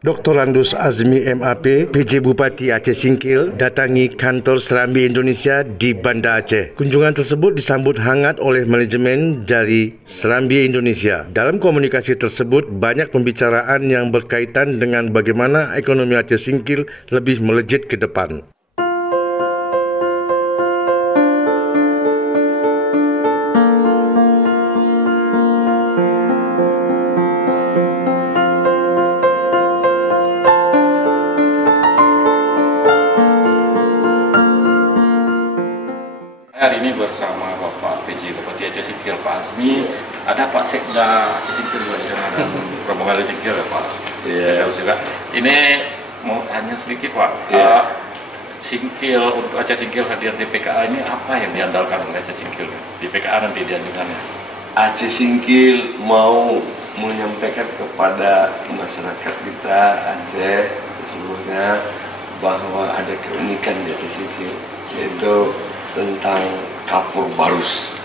Dr. Randus Azmi MAP, PJ Bupati Aceh Singkil, datangi kantor Serambi Indonesia di Banda Aceh. Kunjungan tersebut disambut hangat oleh manajemen dari Serambi Indonesia. Dalam komunikasi tersebut, banyak pembicaraan yang berkaitan dengan bagaimana ekonomi Aceh Singkil lebih melejit ke depan. Hari ini bersama Bapak PJ Bupati Aceh Singkil Pak Azmi, ada Pak Sekda Aceh Singkil juga di sana dan rombongan Aceh Singkil ya Pak. Iya. Juga. Ini mau tanya sedikit Pak. Singkil untuk Aceh Singkil hadir di PKA ini apa yang diandalkan oleh Aceh Singkil di PKA nanti dianjungannya? Aceh Singkil mau menyampaikan kepada masyarakat kita Aceh seluruhnya bahwa ada keunikan di Aceh Singkil, yaitu tentang kapur barus.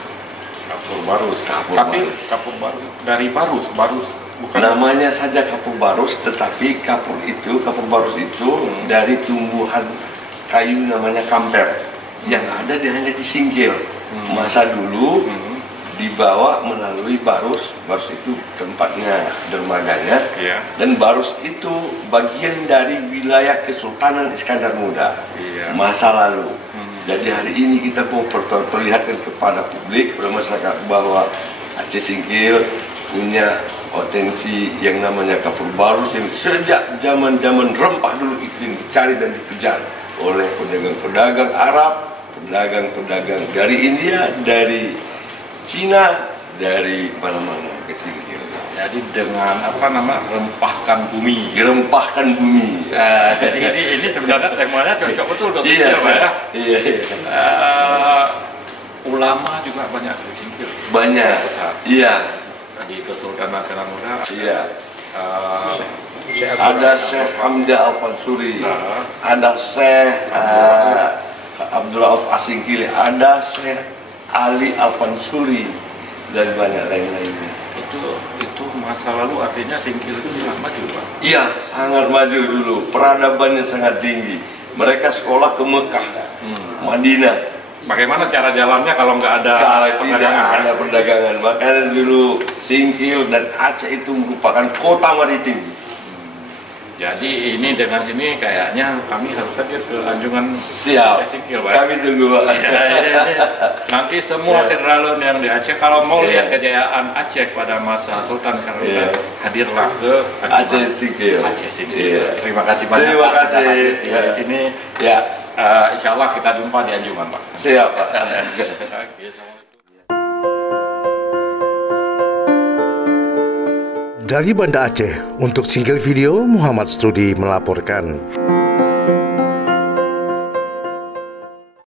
Kapur barus. Tapi kapur barus dari barus bukan. Namanya saja kapur barus, tetapi kapur barus itu dari tumbuhan kayu namanya kamper yang ada hanya di Singkil. Masa dulu dibawa melalui barus itu tempatnya dermaganya, dan barus itu bagian dari wilayah Kesultanan Iskandar Muda masa lalu. Jadi hari ini kita mau perlihatkan kepada publik, kepada masyarakat bahwa Aceh Singkil punya potensi yang namanya kapur barus yang sejak zaman rempah dulu itu yang dicari dan dikejar oleh pedagang-pedagang Arab, pedagang-pedagang dari India, dari Cina, dari mana-mana ke Singkil. Jadi dengan rempahkan bumi. Dirempahkan bumi. Jadi ini sebenarnya temanya cocok betul untuk Singkil, Pak ya. Iya. Ulama juga banyak di Singkil. Banyak. Iya. Di Kesultanan Iskandar Muda. Iya. Ada Syekh Hamzah Al-Fansuri, ada Syekh Abdul Rauf Asingkili, ada Syekh Ali Al-Fansuri, dan banyak lain-lainnya. Itu masa lalu artinya Singkil itu sangat maju, Pak. Iya, sangat maju dulu. Peradabannya sangat tinggi. Mereka sekolah ke Mekah, Madinah. Bagaimana cara jalannya kalau nggak ada perdagangan? Tidak ada perdagangan. Makanya dulu Singkil dan Aceh itu merupakan kota maritim. Jadi ini dengan sini kayaknya kami harus hadir ke anjungan Siap. Aceh Singkil, Pak. Kami tunggu. Nanti semua Sidralun yang di Aceh kalau mau lihat kejayaan Aceh pada masa Sultan Syarif, hadirlah ke Aceh Singkil. Aceh Singkil. Terima kasih banyak. Terima Pak, kasih. di sini. Insya Allah kita jumpa di anjungan, Pak. Siap, Pak. Dari Banda Aceh, untuk Singkil Video, Muhammad Studi melaporkan.